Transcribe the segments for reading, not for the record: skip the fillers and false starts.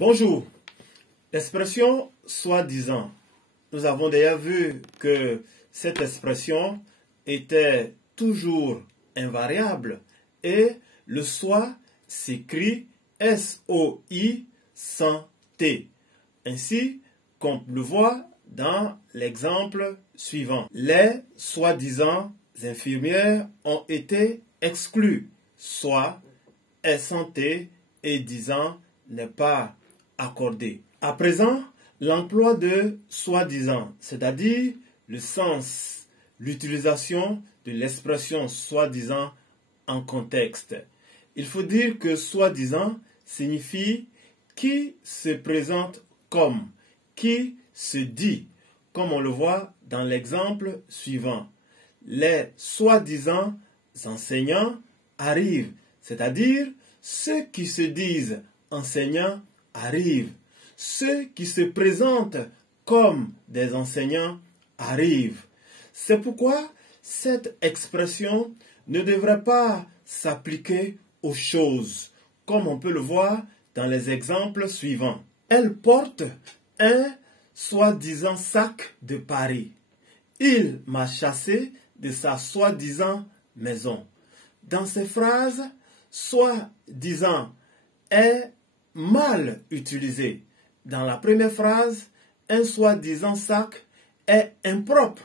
Bonjour. L'expression soi-disant. Nous avons déjà vu que cette expression était toujours invariable et le soi s'écrit S-O-I sans T. Ainsi qu'on le voit dans l'exemple suivant. Les soi-disant infirmières ont été exclues. Soit est sans T et disant n'est pas accordé. À présent, l'emploi de soi-disant, c'est-à-dire le sens, l'utilisation de l'expression soi-disant en contexte. Il faut dire que soi-disant signifie qui se présente comme, qui se dit, comme on le voit dans l'exemple suivant. Les soi-disant enseignants arrivent, c'est-à-dire ceux qui se disent enseignants arrivent. Ceux qui se présentent comme des enseignants arrivent. C'est pourquoi cette expression ne devrait pas s'appliquer aux choses, comme on peut le voir dans les exemples suivants. Elle porte un soi-disant sac de Paris. Il m'a chassé de sa soi-disant maison. Dans ces phrases, soi-disant est mal utilisé. Dans la première phrase, un soi-disant sac est impropre.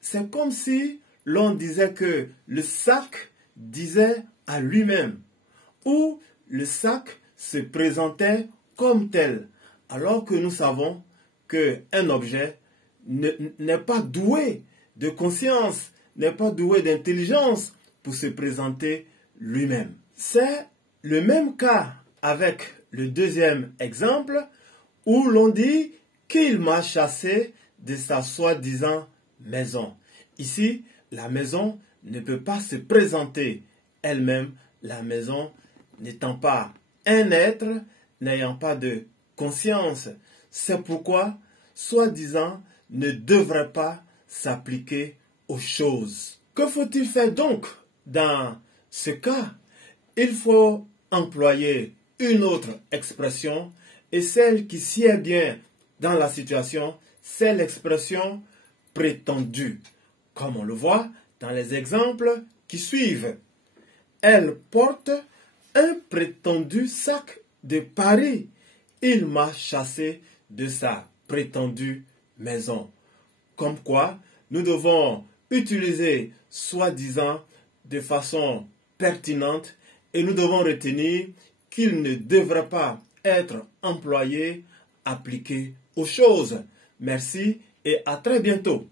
C'est comme si l'on disait que le sac disait à lui-même, ou le sac se présentait comme tel, alors que nous savons qu'un objet n'est pas doué de conscience, n'est pas doué d'intelligence pour se présenter lui-même. C'est le même cas avec le deuxième exemple où l'on dit qu'il m'a chassé de sa soi-disant maison. Ici, la maison ne peut pas se présenter elle-même, la maison n'étant pas un être, n'ayant pas de conscience. C'est pourquoi soi-disant ne devrait pas s'appliquer aux choses. Que faut-il faire donc dans ce cas? Il faut employer une autre expression et celle qui sied bien dans la situation, c'est l'expression prétendue, comme on le voit dans les exemples qui suivent. Elle porte un prétendu sac de Paris. Il m'a chassé de sa prétendue maison. Comme quoi, nous devons utiliser soi-disant de façon pertinente et nous devons retenir qu'il ne devrait pas être employé, appliqué aux choses. Merci et à très bientôt.